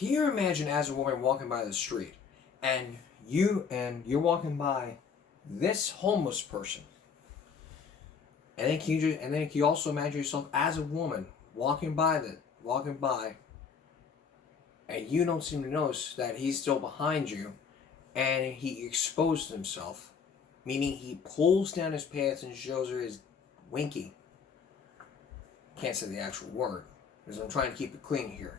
Can you imagine as a woman walking by the street and you're walking by this homeless person, and then can you also imagine yourself as a woman walking by, and you don't seem to notice that he's still behind you, and he exposed himself, meaning he pulls down his pants and shows her his winky. Can't say the actual word because I'm trying to keep it clean here.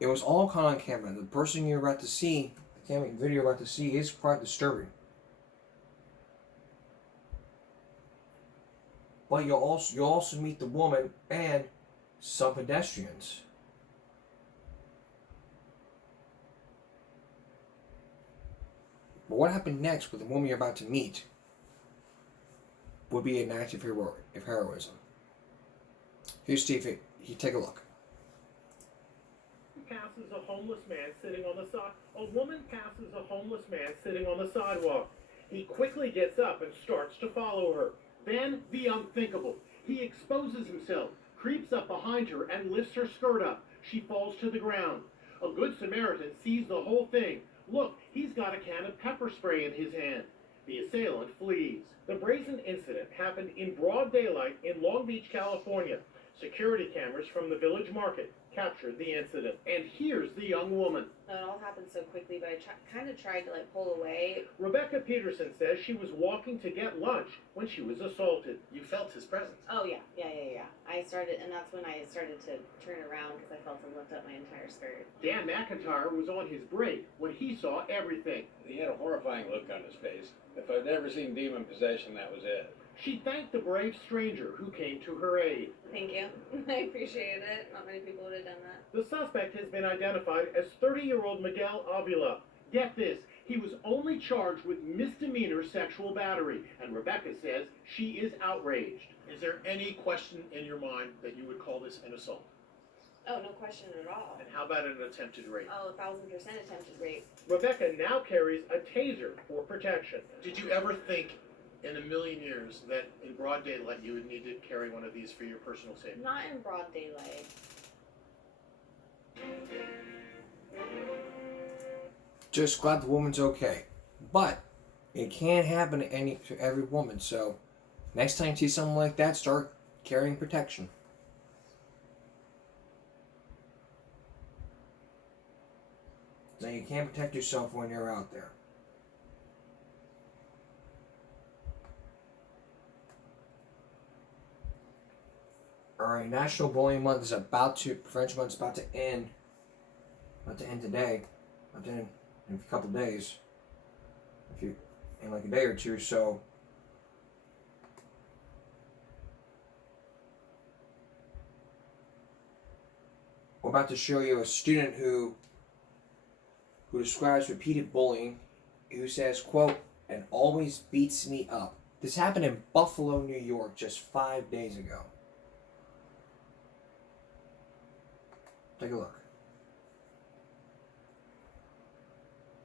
It was all caught on camera. The person you're about to see, the camera video you're about to see, is quite disturbing. But you'll also meet the woman and some pedestrians. But what happened next with the woman you're about to meet would be an act of heroism. Here's Steve. Take a look. Passes a homeless man sitting on the side. A woman passes a homeless man sitting on the sidewalk. He quickly gets up and starts to follow her. Then the unthinkable. He exposes himself, creeps up behind her, and lifts her skirt up. She falls to the ground. A good Samaritan sees the whole thing. Look, he's got a can of pepper spray in his hand. The assailant flees. The brazen incident happened in broad daylight in Long Beach, California. Security cameras from the village market captured the incident. And here's the young woman. It all happened so quickly, but I kind of tried to pull away. Rebecca Peterson says she was walking to get lunch when she was assaulted. You felt his presence. Oh yeah. And that's when I started to turn around because I felt him lift up my entire skirt. Dan McIntyre was on his break when he saw everything. He had a horrifying look on his face. If I'd ever seen demon possession, that was it. She thanked the brave stranger who came to her aid. Thank you. I appreciate it. Not many people would have done that. The suspect has been identified as 30-year-old Miguel Avila. Get this, he was only charged with misdemeanor sexual battery, and Rebecca says she is outraged. Is there any question in your mind that you would call this an assault? Oh, no question at all. And how about an attempted rape? Oh, 1,000% attempted rape. Rebecca now carries a taser for protection. Did you ever think in a million years that in broad daylight you would need to carry one of these for your personal safety? Not in broad daylight. Just glad the woman's okay. But it can't happen to every woman, so next time you see something like that, start carrying protection. Now you can't protect yourself when you're out there. Alright, National Bullying Month is Prevention Month is about to end. About to end today. About to end in a couple days. In like a day or two, so. We're about to show you a student who describes repeated bullying, who says, quote, "and always beats me up." This happened in Buffalo, New York, just 5 days ago. Take a look.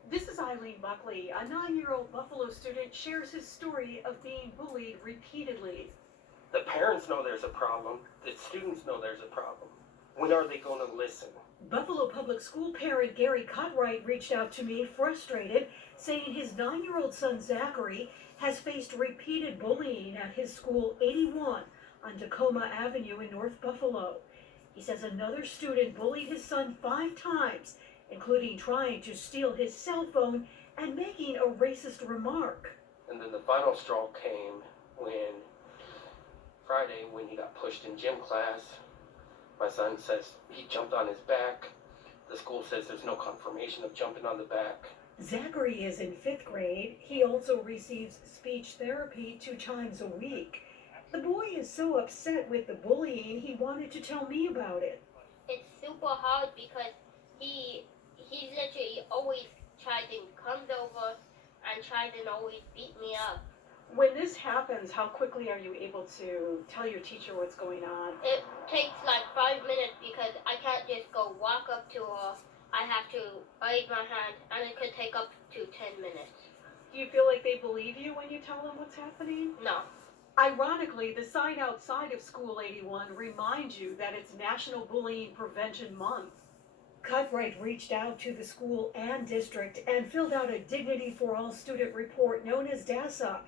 This is Eileen Buckley. A 9-year-old Buffalo student shares his story of being bullied repeatedly. The parents know there's a problem. The students know there's a problem. When are they going to listen? Buffalo Public School parent Gary Cutright reached out to me frustrated, saying his 9-year-old son Zachary has faced repeated bullying at his school 81 on Tacoma Avenue in North Buffalo. He says another student bullied his son 5 times, including trying to steal his cell phone and making a racist remark. And then the final straw came Friday when he got pushed in gym class. My son says he jumped on his back. The school says there's no confirmation of jumping on the back. Zachary is in 5th grade. He also receives speech therapy 2 times a week. The boy is so upset with the bullying, he wanted to tell me about it. It's super hard because he literally always tries to comes over and tries to always beat me up. When this happens, how quickly are you able to tell your teacher what's going on? It takes like 5 minutes because I can't just go walk up to her. I have to raise my hand, and it could take up to 10 minutes. Do you feel like they believe you when you tell them what's happening? No. Ironically, the sign outside of School 81 reminds you that it's National Bullying Prevention Month. Cutright reached out to the school and district and filled out a Dignity for All student report known as DASA.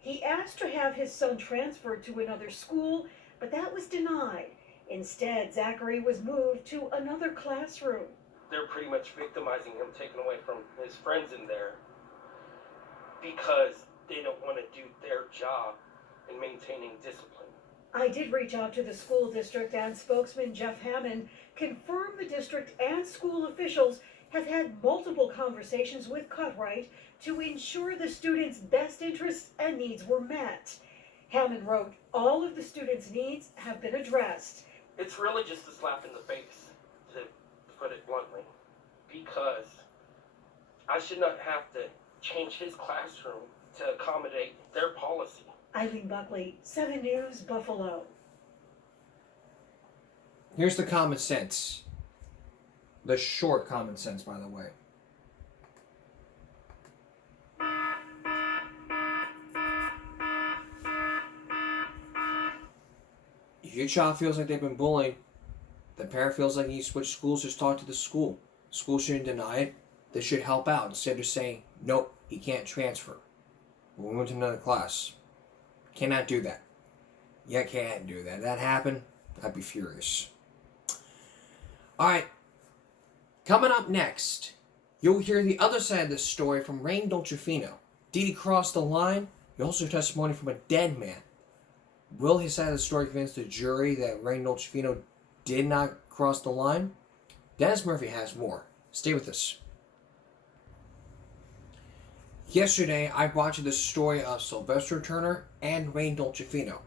He asked to have his son transferred to another school, but that was denied. Instead, Zachary was moved to another classroom. They're pretty much victimizing him, taking away from his friends in there because they don't want to do their job in maintaining discipline. I did reach out to the school district, and spokesman Jeff Hammond confirmed the district and school officials have had multiple conversations with Cutright to ensure the students' best interests and needs were met. Hammond wrote, "All of the students' needs have been addressed." It's really just a slap in the face, to put it bluntly, because I should not have to change his classroom to accommodate their policy. Eileen Buckley, 7 News, Buffalo. Here's the common sense. The short common sense, by the way. If your child feels like they've been bullied, the parent feels like you switch schools, just talk to the school. School shouldn't deny it. They should help out instead of saying, nope, he can't transfer. We'll move to another class. Cannot do that. You can't do that. That happened, I'd be furious. Alright, coming up next, you'll hear the other side of this story from Rain Dolcefino. Did he cross the line? You also hear testimony from a dead man. Will his side of the story convince the jury that Rain Dolcefino did not cross the line? Dennis Murphy has more. Stay with us. Yesterday, I brought you the story of Sylvester Turner and Rain Dolcefino.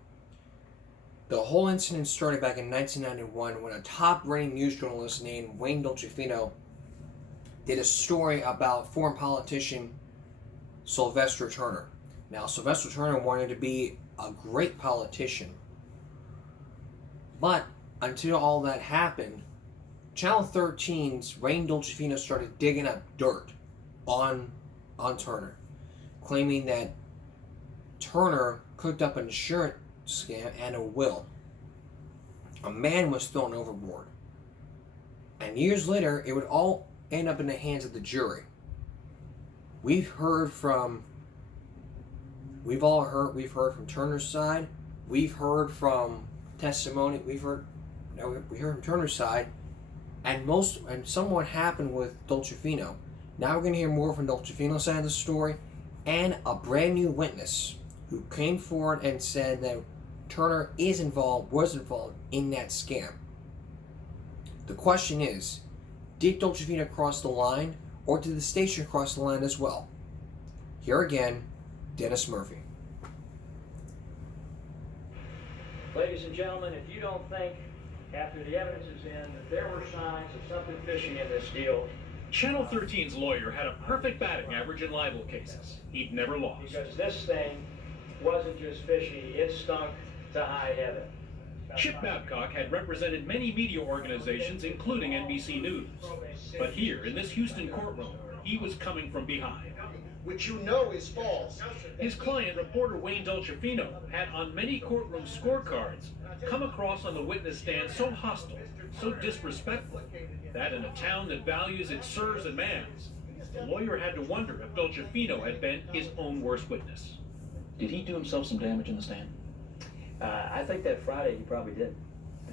The whole incident started back in 1991 when a top-rated news journalist named Wayne Dolcefino did a story about former politician Sylvester Turner. Now, Sylvester Turner wanted to be a great politician, but until all that happened, Channel 13's Rain Dolcefino started digging up dirt on Turner, claiming that Turner cooked up an insurance scam and a will. A man was thrown overboard. And years later, it would all end up in the hands of the jury. We've heard from Turner's side. We've heard from testimony. We heard from Turner's side, and somewhat happened with Dolcefino. Now we're going to hear more from Dolcefino's side of the story, and a brand new witness who came forward and said that Turner was involved in that scam. The question is, did Dolcefino cross the line, or did the station cross the line as well? Here again, Dennis Murphy. Ladies and gentlemen, if you don't think, after the evidence is in, that there were signs of something fishy in this deal, Channel 13's lawyer had a perfect batting average in libel cases. He'd never lost. because this thing wasn't just fishy, it stunk to high heaven. Chip Babcock had represented many media organizations, including NBC News. But here, in this Houston courtroom, he was coming from behind. Which you know is false. His client, reporter Wayne Dolcefino, had on many courtroom scorecards come across on the witness stand so hostile, so disrespectful, that in a town that values its sirs and mans, the lawyer had to wonder if Dolcefino had been his own worst witness. Did he do himself some damage in the stand? I think that Friday he probably did.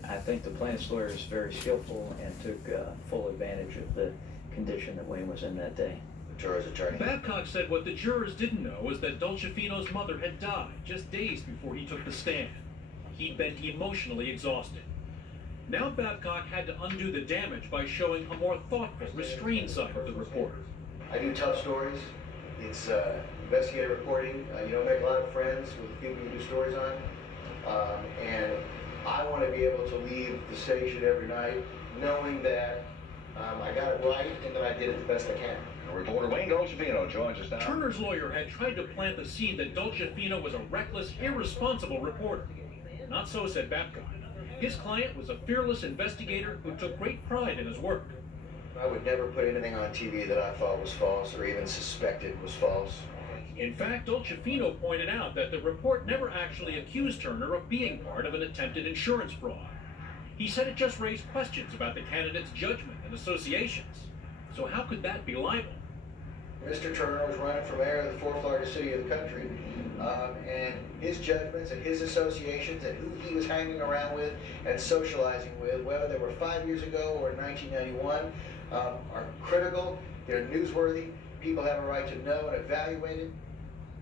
I think the plaintiff's lawyer is very skillful and took full advantage of the condition that Wayne was in that day. The juror's attorney. Babcock said what the jurors didn't know was that Dolcefino's mother had died just days before he took the stand. He'd been emotionally exhausted. Now Babcock had to undo the damage by showing a more thoughtful, restrained side of the reporter. I do tough stories. It's investigative reporting. You don't make a lot of friends with the people you do stories on. And I want to be able to leave the station every night knowing that I got it right and that I did it the best I can. Reporter Wayne Dolcefino joins us now. Turner's lawyer had tried to plant the seed that Dolcefino was a reckless, irresponsible reporter. Not so, said Babcock. His client was a fearless investigator who took great pride in his work. I would never put anything on TV that I thought was false or even suspected was false. In fact, Dolcefino pointed out that the report never actually accused Turner of being part of an attempted insurance fraud. He said it just raised questions about the candidate's judgment and associations. So how could that be libel? Mr. Turner was running for mayor of the fourth largest city of the country, and his judgments and his associations and who he was hanging around with and socializing with, whether they were 5 years ago or in 1991, are critical, they're newsworthy, people have a right to know and evaluate it.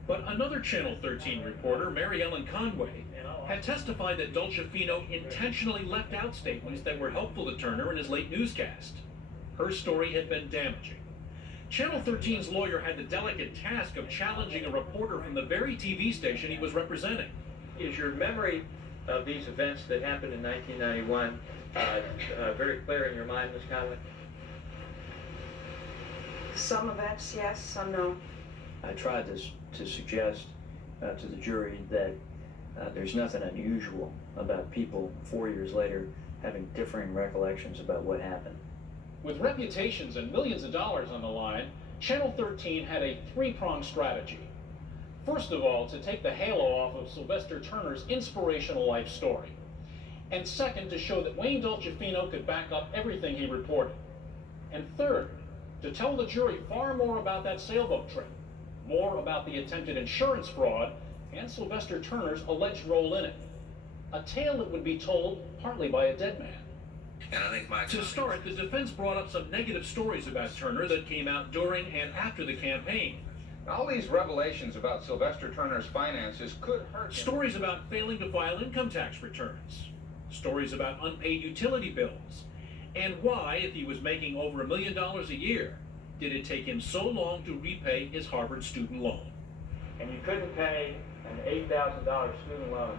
But another Channel 13 reporter, Mary Ellen Conway, had testified that Dolcefino intentionally left out statements that were helpful to Turner in his late newscast. Her story had been damaging. Channel 13's lawyer had the delicate task of challenging a reporter from the very TV station he was representing. Is your memory of these events that happened in 1991 very clear in your mind, Ms. Conway? Some events, yes, some no. I tried to suggest to the jury that there's nothing unusual about people 4 years later having differing recollections about what happened. With reputations and millions of dollars on the line, Channel 13 had a three-pronged strategy. First of all, to take the halo off of Sylvester Turner's inspirational life story. And second, to show that Wayne Dolcefino could back up everything he reported. And third, to tell the jury far more about that sailboat trip, more about the attempted insurance fraud, and Sylvester Turner's alleged role in it. A tale that would be told partly by a dead man. And I think To start, the defense brought up some negative stories about Turner that came out during and after the campaign. all these revelations about Sylvester Turner's finances could hurt him. Stories about failing to file income tax returns. Stories about unpaid utility bills. And why, if he was making over $1 million a year, did it take him so long to repay his Harvard student loan? And you couldn't pay an $8,000 student loan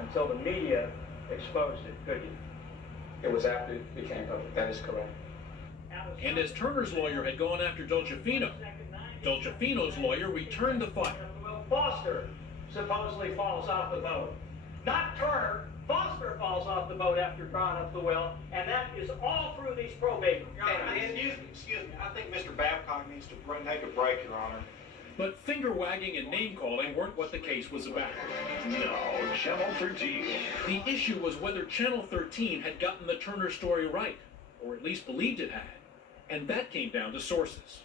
until the media exposed it, could you? It was after it became public. That is correct. And as Turner's lawyer had gone after Dolcefino, Dolcefino's lawyer returned the fire. Well, Foster supposedly falls off the boat. Not Turner. Foster falls off the boat after drawing up the will, and that is all through these probate. Excuse me. I think Mr. Babcock needs to take a break, Your Honor. But finger-wagging and name-calling weren't what the case was about. No, Channel 13. The issue was whether Channel 13 had gotten the Turner story right, or at least believed it had. And that came down to sources.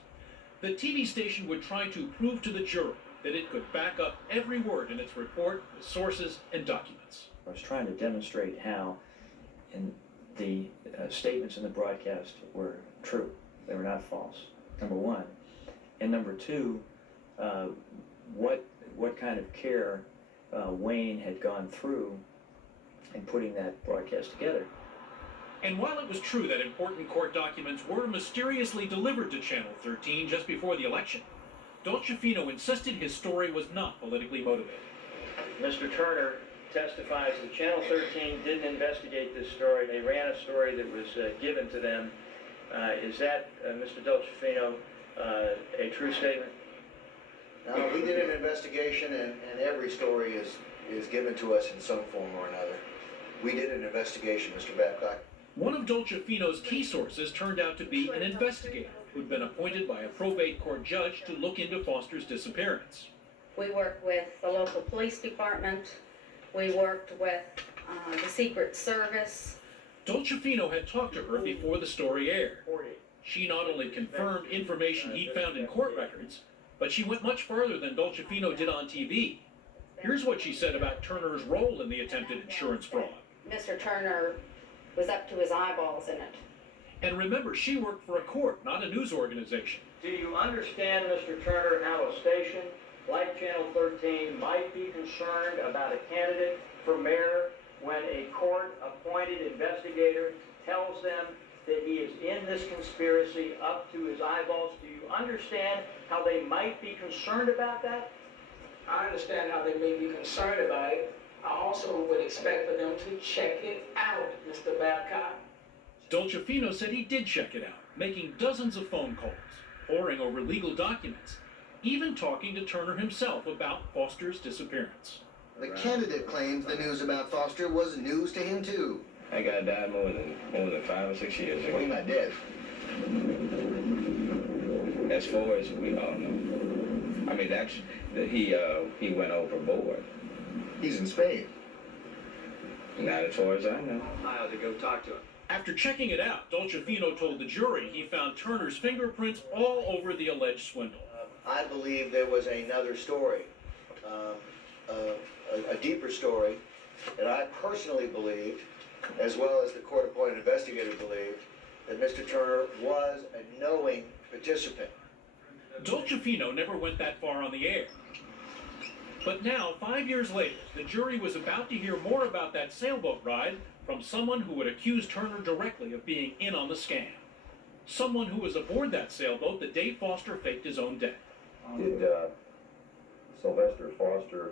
The TV station would try to prove to the jury that it could back up every word in its report with sources and documents. I was trying to demonstrate how the statements in the broadcast were true. They were not false, number one. And number two, what kind of care Wayne had gone through in putting that broadcast together. And while it was true that important court documents were mysteriously delivered to Channel 13 just before the election, Dolcefino insisted his story was not politically motivated. Mr. Turner testifies that Channel 13 didn't investigate this story. They ran a story that was given to them. Is that, Mr. Dolcefino, a true statement? No, we did an investigation, and every story is given to us in some form or another. We did an investigation, Mr. Babcock. One of Dolcefino's key sources turned out to be an investigator who'd been appointed by a probate court judge to look into Foster's disappearance. We worked with the local police department. We worked with the Secret Service. Dolcefino had talked to her before the story aired. She not only confirmed information he'd found in court records, but she went much further than Dolcefino did on TV. Here's what she said about Turner's role in the attempted insurance fraud. Mr. Turner was up to his eyeballs in it. And remember, she worked for a court, not a news organization. Do you understand, Mr. Turner, how a station like Channel 13 might be concerned about a candidate for mayor when a court-appointed investigator tells them that he is in this conspiracy up to his eyeballs? Do you understand how they might be concerned about that? I understand how they may be concerned about it. I also would expect for them to check it out, Mr. Babcock. Dolcefino said he did check it out, making dozens of phone calls, poring over legal documents, even talking to Turner himself about Foster's disappearance. The candidate claims the news about Foster was news to him too. That guy died more than 5 or 6 years ago. Well, he's not dead. As far as we all know. I I mean, he went overboard. He's in Spain. Not as far as I know. I ought to go talk to him. After checking it out, Dolcefino told the jury he found Turner's fingerprints all over the alleged swindle. I believe there was another story, a deeper story, that I personally believed, as well as the court-appointed investigator believed, that Mr. Turner was a knowing participant. Dolcefino never went that far on the air. But now, 5 years later, the jury was about to hear more about that sailboat ride from someone who would accuse Turner directly of being in on the scam. Someone who was aboard that sailboat the day Foster faked his own death. Did Sylvester Foster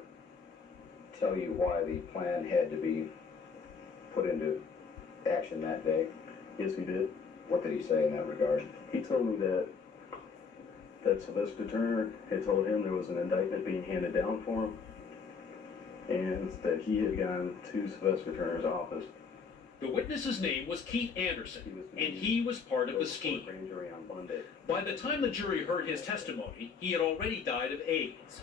tell you why the plan had to be put into action that day? Yes, he did. What did he say in that regard? He told me that Sylvester Turner had told him there was an indictment being handed down for him, and that he had gone to Sylvester Turner's office. The witness's name was Keith Anderson, and he was part of the scheme. By the time the jury heard his testimony, he had already died of AIDS.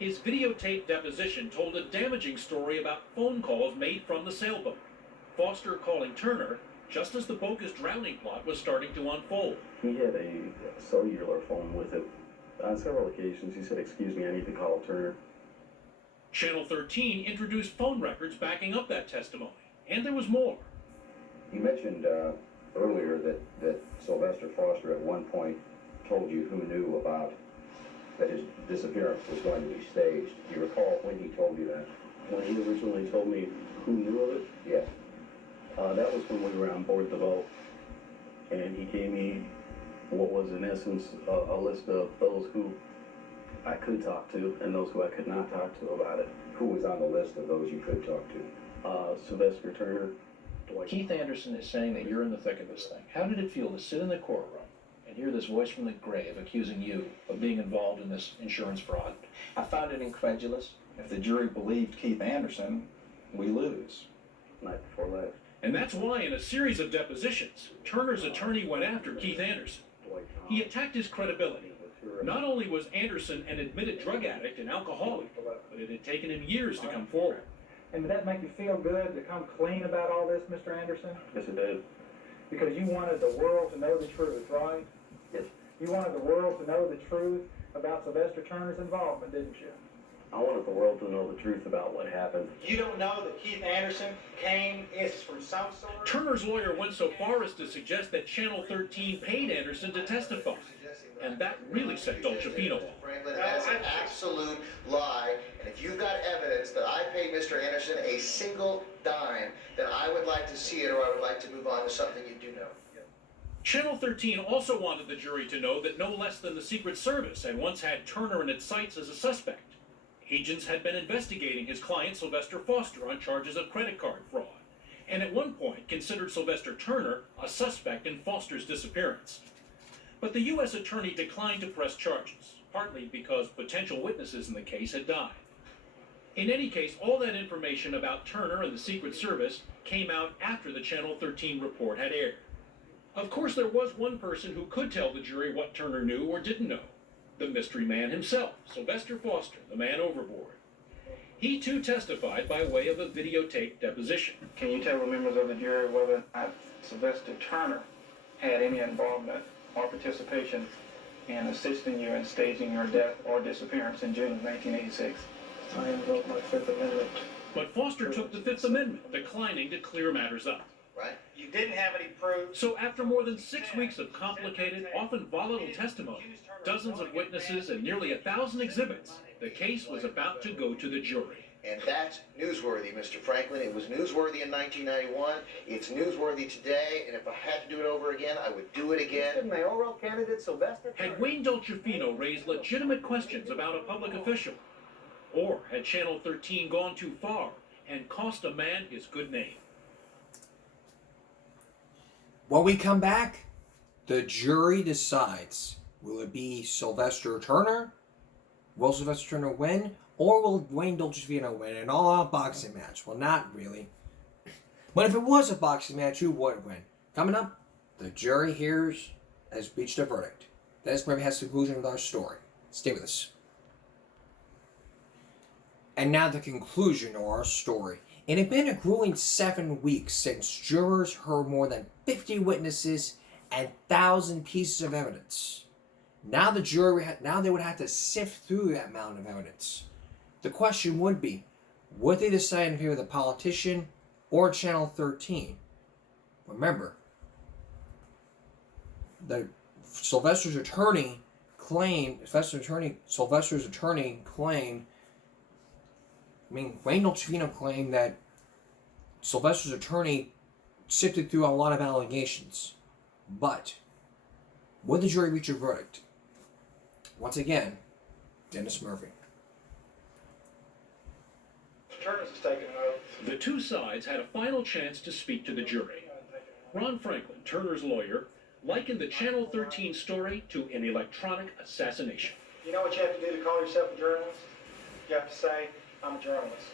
His videotaped deposition told a damaging story about phone calls made from the sailboat. Foster calling Turner just as the bogus drowning plot was starting to unfold. He had a cellular phone with him. On several occasions, he said, "Excuse me, I need to call Turner." Channel 13 introduced phone records backing up that testimony, and there was more. You mentioned earlier that Sylvester Foster at one point told you who knew about that his disappearance was going to be staged. Do you recall when he told you that? When he originally told me who knew of it? Yes. That was when we were on board the boat, and he gave me what was in essence a list of those who I could talk to and those who I could not talk to about it. Who was on the list of those you could talk to? Sylvester Turner. Keith Anderson is saying that you're in the thick of this thing. How did it feel to sit in the courtroom and hear this voice from the grave accusing you of being involved in this insurance fraud? I found it incredulous. If the jury believed Keith Anderson, we lose. Night before last. And that's why in a series of depositions, Turner's attorney went after Keith Anderson. He attacked his credibility. Not only was Anderson an admitted drug addict and alcoholic, but it had taken him years to come forward. And did that make you feel good to come clean about all this, Mr. Anderson? Yes, it did. Because you wanted the world to know the truth, right? Yes. You wanted the world to know the truth about Sylvester Turner's involvement, didn't you? I wanted the world to know the truth about what happened. You don't know that Keith Anderson is from some sort? Turner's lawyer went so far as to suggest that Channel 13 paid Anderson to testify. And that really set Dolcefino off. Franklin, that is an absolute lie. And if you've got evidence that I paid Mr. Anderson a single dime, then I would like to see it, or I would like to move on to something you do know. Channel 13 also wanted the jury to know that no less than the Secret Service had once had Turner in its sights as a suspect. Agents had been investigating his client Sylvester Foster on charges of credit card fraud, and at one point considered Sylvester Turner a suspect in Foster's disappearance. But the U.S. attorney declined to press charges, partly because potential witnesses in the case had died. In any case, all that information about Turner and the Secret Service came out after the Channel 13 report had aired. Of course, there was one person who could tell the jury what Turner knew or didn't know. The mystery man himself, Sylvester Foster, the man overboard. He too testified by way of a videotaped deposition. Can you tell the members of the jury whether or not Sylvester Turner had any involvement or participation in assisting you in staging your death or disappearance in June of 1986? I invoke my Fifth Amendment. But Foster took the Fifth Amendment, declining to clear matters up. Right. You didn't have any proof. So after more than 6 weeks of complicated, often volatile testimony, dozens of witnesses, and nearly 1,000 exhibits, the case was about to go to the jury. And that's newsworthy, Mr. Franklin. It was newsworthy in 1991. It's newsworthy today. And if I had to do it over again, I would do it again. Mayoral candidate Sylvester Had Wayne Dolcefino raised legitimate questions about a public official? Or had Channel 13 gone too far and cost a man his good name? When we come back, the jury decides. Will it be Sylvester Turner? Will Sylvester Turner win? Or will Wayne Dolcefino win an all-out boxing match? Well, not really. But if it was a boxing match, who would win? Coming up, the jury has reached a verdict. That is where we have the conclusion of our story. Stay with us. And now the conclusion of our story. It had been a grueling 7 weeks since jurors heard more than 50 witnesses and 1,000 pieces of evidence. Now the jury they would have to sift through that amount of evidence. The question would be, would they decide in favor of the politician or Channel 13? Remember, Sylvester's attorney claimed, Wayne Dolcefino claimed that Sylvester's attorney sifted through a lot of allegations. But would the jury reach a verdict? Once again, Dennis Murphy. Turner's taken an oath. The two sides had a final chance to speak to the jury. Ron Franklin, Turner's lawyer, likened the Channel 13 story to an electronic assassination. You know what you have to do to call yourself a journalist? You have to say, I'm a journalist.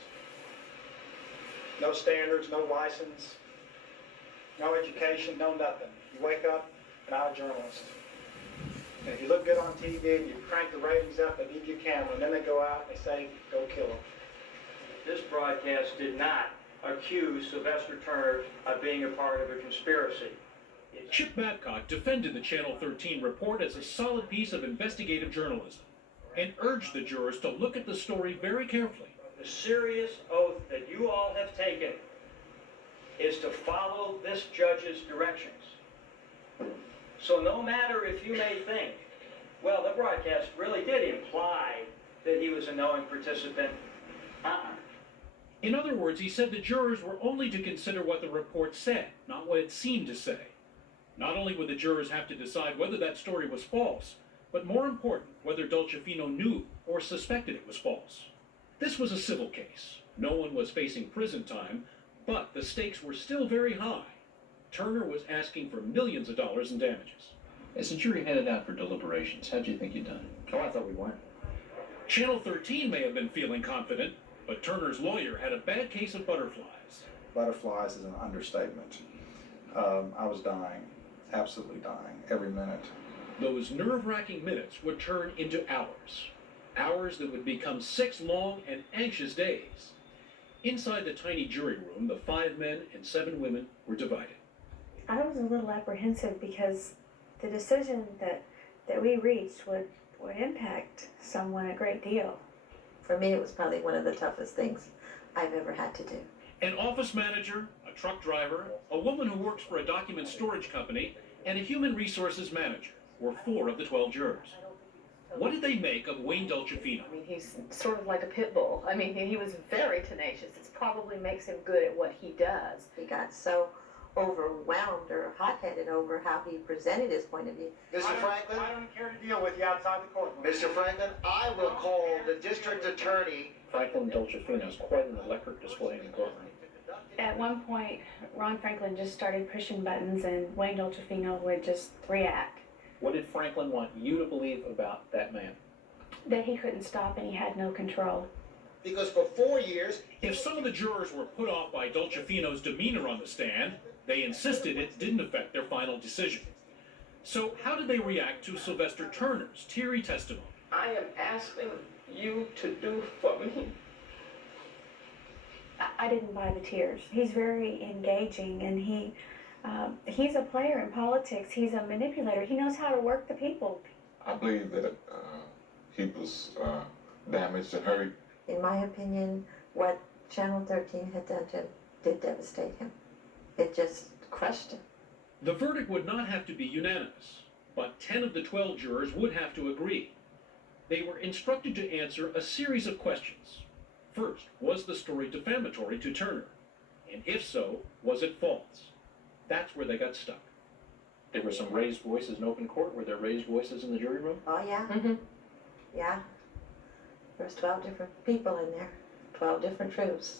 No standards, no license, no education, no nothing. You wake up and I'm a journalist. And if you look good on TV and you crank the ratings up, they give you a camera, and then they go out and they say, go kill them. This broadcast did not accuse Sylvester Turner of being a part of a conspiracy. Chip Babcock defended the Channel 13 report as a solid piece of investigative journalism and urged the jurors to look at the story very carefully. The serious oath that you all have taken is to follow this judge's directions. So no matter if you may think, well, the broadcast really did imply that he was a knowing participant. In other words, he said the jurors were only to consider what the report said, not what it seemed to say. Not only would the jurors have to decide whether that story was false, but more important, whether Dolcefino knew or suspected it was false. This was a civil case. No one was facing prison time, but the stakes were still very high. Turner was asking for millions of dollars in damages. As the jury headed out for deliberations, how'd you think you'd done? Oh, I thought we won. Channel 13 may have been feeling confident, but Turner's lawyer had a bad case of butterflies. Butterflies is an understatement. I was dying, absolutely dying, every minute. Those nerve-wracking minutes would turn into hours. Hours that would become 6 long and anxious days. Inside the tiny jury room, the 5 men and 7 women were divided. I was a little apprehensive because the decision that we reached would impact someone a great deal. For me, it was probably one of the toughest things I've ever had to do. An office manager, a truck driver, a woman who works for a document storage company, and a human resources manager were 4 of the 12 jurors. What did they make of Wayne Dolcefino? I mean, he's sort of like a pit bull. I mean, he was very tenacious. It probably makes him good at what he does. He got so overwhelmed or hot-headed over how he presented his point of view. Mr. Franklin? I don't care to deal with you outside the courtroom. Mr. Franklin, I will call the district attorney. Franklin Dolcefino is quite an electric display in the courtroom. At one point, Ron Franklin just started pushing buttons and Wayne Dolcefino would just react. What did Franklin want you to believe about that man? That he couldn't stop and he had no control. Because for 4 years... If some of the jurors were put off by Dolcefino's demeanor on the stand, they insisted it didn't affect their final decision. So how did they react to Sylvester Turner's teary testimony? I am asking you to do for me. I didn't buy the tears. He's very engaging and he's a player in politics. He's a manipulator. He knows how to work the people. I believe that he was damaged and hurt. In my opinion, what Channel 13 had done to him did devastate him. It just crushed him. The verdict would not have to be unanimous, but 10 of the 12 jurors would have to agree. They were instructed to answer a series of questions. First, was the story defamatory to Turner? And if so, was it false? That's where they got stuck. There were some raised voices in open court. Were there raised voices in the jury room? Oh, yeah. Mm-hmm. Yeah. There's 12 different people in there, 12 different truths.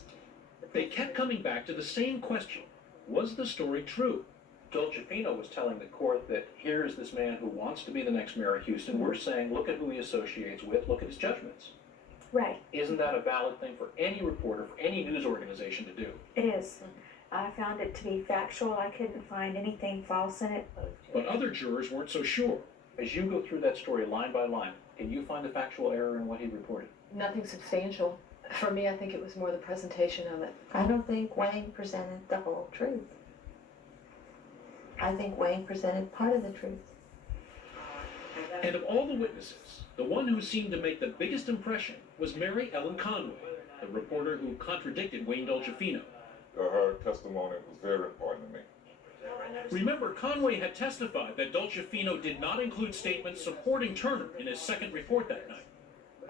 They kept coming back to the same question. Was the story true? Dolcefino was telling the court that here is this man who wants to be the next mayor of Houston. We're saying, look at who he associates with, look at his judgments. Right. Isn't that a valid thing for any reporter, for any news organization to do? It is. I found it to be factual. I couldn't find anything false in it. But other jurors weren't so sure. As you go through that story line by line, can you find a factual error in what he reported? Nothing substantial. For me, I think it was more the presentation of it. I don't think Wayne presented the whole truth. I think Wayne presented part of the truth. And of all the witnesses, the one who seemed to make the biggest impression was Mary Ellen Conway, the reporter who contradicted Wayne Dolcefino. Her testimony was very important to me. Remember, Conway had testified that Dolcefino did not include statements supporting Turner in his second report that night.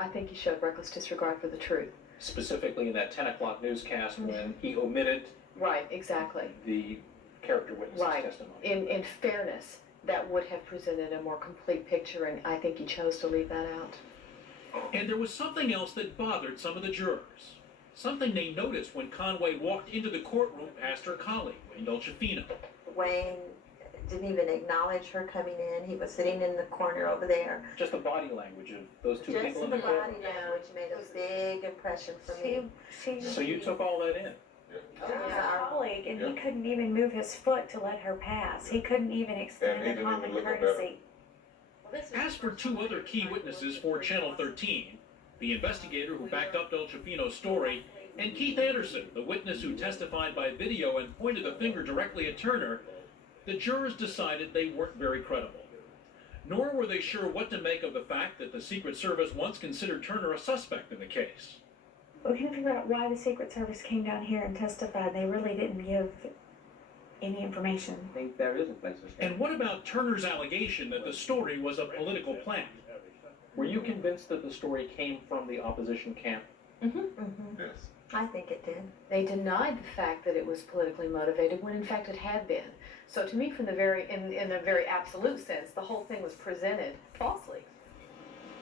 I think he showed reckless disregard for the truth. Specifically in that 10 o'clock newscast when he omitted Right, exactly. the character witness's Right. testimony. In fairness, that would have presented a more complete picture, and I think he chose to leave that out. And there was something else that bothered some of the jurors. Something they noticed when Conway walked into the courtroom past her colleague, Wayne Dolcefino. Wayne didn't even acknowledge her coming in. He was sitting in the corner over there. Just the body language of those two Just people in the the body courtroom. language made a big impression for me. So you took all that in? He was our colleague, and he couldn't even move his foot to let her pass. He couldn't even And extend he a didn't common even look at courtesy. As for two other key witnesses for Channel 13, the investigator who backed up Dolcefino's story, and Keith Anderson, the witness who testified by video and pointed the finger directly at Turner, the jurors decided they weren't very credible. Nor were they sure what to make of the fact that the Secret Service once considered Turner a suspect in the case. We can figure out why the Secret Service came down here and testified. They really didn't give any information. I think there is a place to stand. And what about Turner's allegation that the story was a political plant? Were you convinced that the story came from the opposition camp? Yes. I think it did. They denied the fact that it was politically motivated when in fact it had been. So to me, from the in a very absolute sense, the whole thing was presented falsely.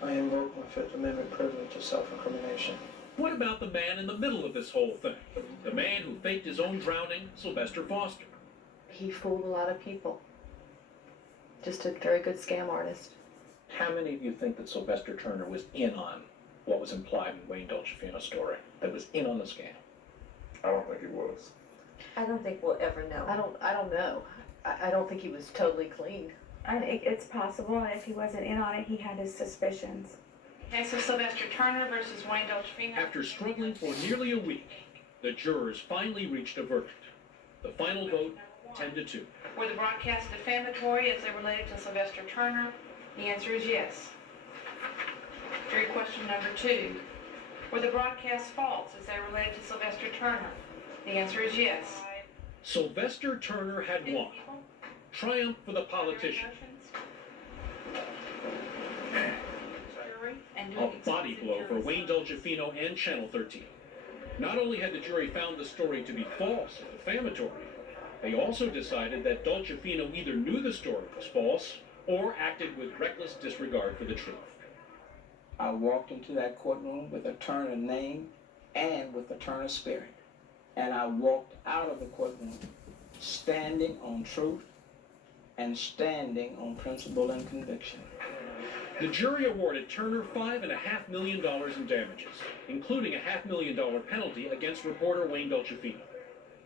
I invoke my Fifth Amendment privilege of self-incrimination. What about the man in the middle of this whole thing? The man who faked his own drowning, Sylvester Foster. He fooled a lot of people. Just a very good scam artist. How many of you think that Sylvester Turner was in on what was implied in Wayne Dolcefino's story? That was in on the scam? I don't think he was. I don't think we'll ever know. I don't know. I don't think he was totally clean. It's possible, and if he wasn't in on it, he had his suspicions. Okay, so Sylvester Turner versus Wayne Dolcefino. After struggling for nearly a week, the jurors finally reached a verdict. The final vote, 10-2. Were the broadcasts defamatory as they related to Sylvester Turner? The answer is yes. Jury question number 2. Were the broadcasts false as they related to Sylvester Turner? The answer is yes. Sylvester Turner had won. Triumph for the politician. A body blow for Wayne Dolcefino and Channel 13. Not only had the jury found the story to be false and defamatory, they also decided that Dolcefino either knew the story was false or acted with reckless disregard for the truth. I walked into that courtroom with a Turner name and with a Turner spirit. And I walked out of the courtroom standing on truth and standing on principle and conviction. The jury awarded Turner $5.5 million in damages, including a $500,000 penalty against reporter Wayne Dolcefino.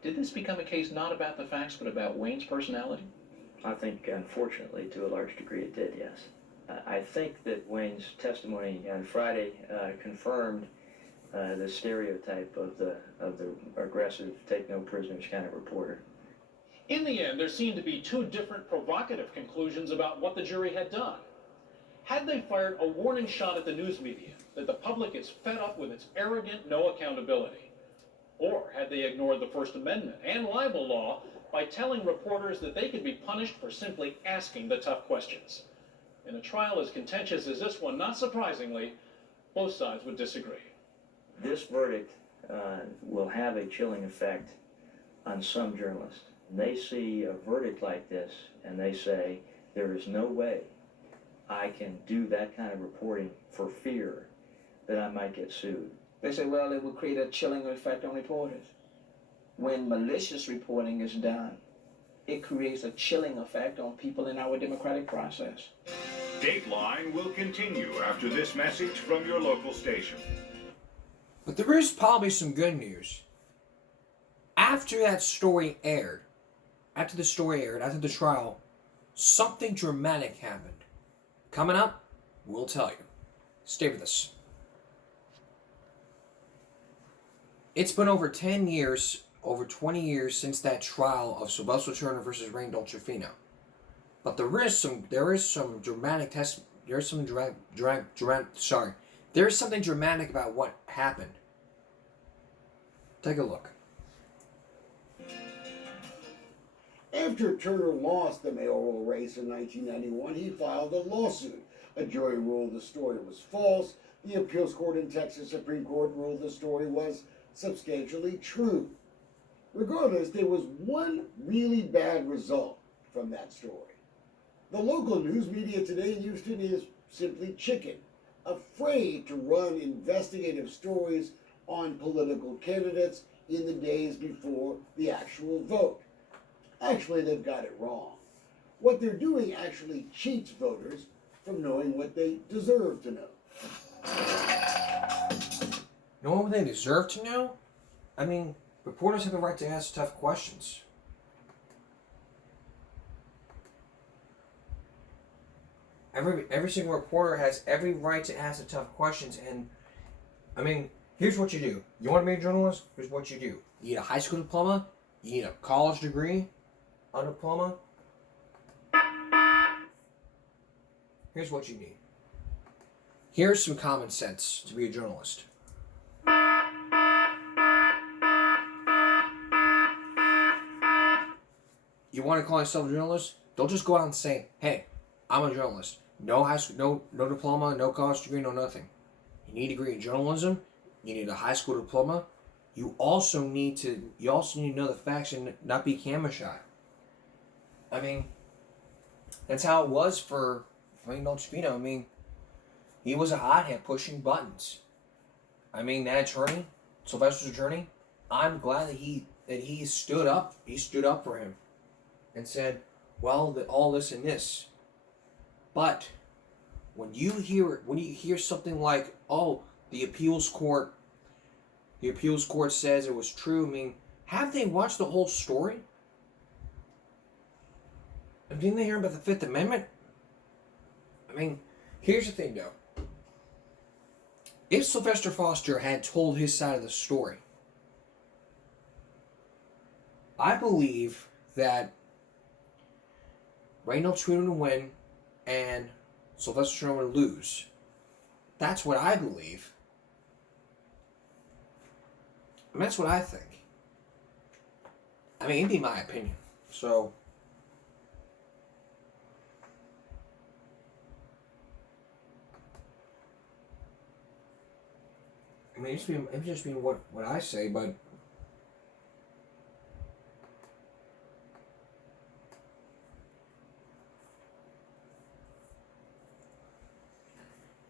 Did this become a case not about the facts, but about Wayne's personality? I think, unfortunately, to a large degree it did, yes. I think that Wayne's testimony on Friday confirmed the stereotype of the aggressive, take no prisoners kind of reporter. In the end, there seemed to be two different provocative conclusions about what the jury had done. Had they fired a warning shot at the news media that the public is fed up with its arrogant no accountability? Or had they ignored the First Amendment and libel law by telling reporters that they could be punished for simply asking the tough questions? In a trial as contentious as this one, not surprisingly, both sides would disagree. This verdict will have a chilling effect on some journalists. They see a verdict like this and they say, there is no way I can do that kind of reporting for fear that I might get sued. They say, well, it will create a chilling effect on reporters. When malicious reporting is done, it creates a chilling effect on people in our democratic process. Dateline will continue after this message from your local station. But there is probably some good news. After that story aired, after the trial, something dramatic happened. Coming up, we'll tell you. Stay with us. It's been over 10 years, over 20 years since that trial of Sylvester Turner versus Ray Dolcefino. But there is some dramatic there's something dramatic about what happened. Take a look. After Turner lost the mayoral race in 1991, he filed a lawsuit. A jury ruled the story was false. The appeals court in Texas Supreme Court ruled the story was substantially true. Regardless, there was one really bad result from that story. The local news media today in Houston is simply chicken, afraid to run investigative stories on political candidates in the days before the actual vote. Actually, they've got it wrong. What they're doing actually cheats voters from knowing what they deserve to know. Know what they deserve to know? I mean, reporters have the right to ask tough questions. Every single reporter has every right to ask the tough questions, and I mean, here's what you do. You want to be a journalist? Here's what you do. You need a high school diploma, you need a college degree, a diploma. Here's what you need. Here's some common sense to be a journalist. You want to call yourself a journalist? Don't just go out and say, hey, I'm a journalist. No high school, no diploma, no college degree, no nothing. You need a degree in journalism. You need a high school diploma. You also need to know the facts and not be camera shy. I mean, that's how it was for Ray Dolcefino. I mean, he was a hothead pushing buttons. I mean, that attorney, Sylvester's attorney, I'm glad that he stood up. He stood up for him and said, well, all this and this. But when you hear something like, oh, the appeals court says it was true, I mean, have they watched the whole story? Didn't they hear about the Fifth Amendment? I mean, here's the thing though. If Sylvester Foster had told his side of the story, I believe that Ray Dolcefino would win and Sylvester Turner would lose. That's what I believe. And that's what I think. I mean, it'd be my opinion. So, I mean, it's just being what I say, but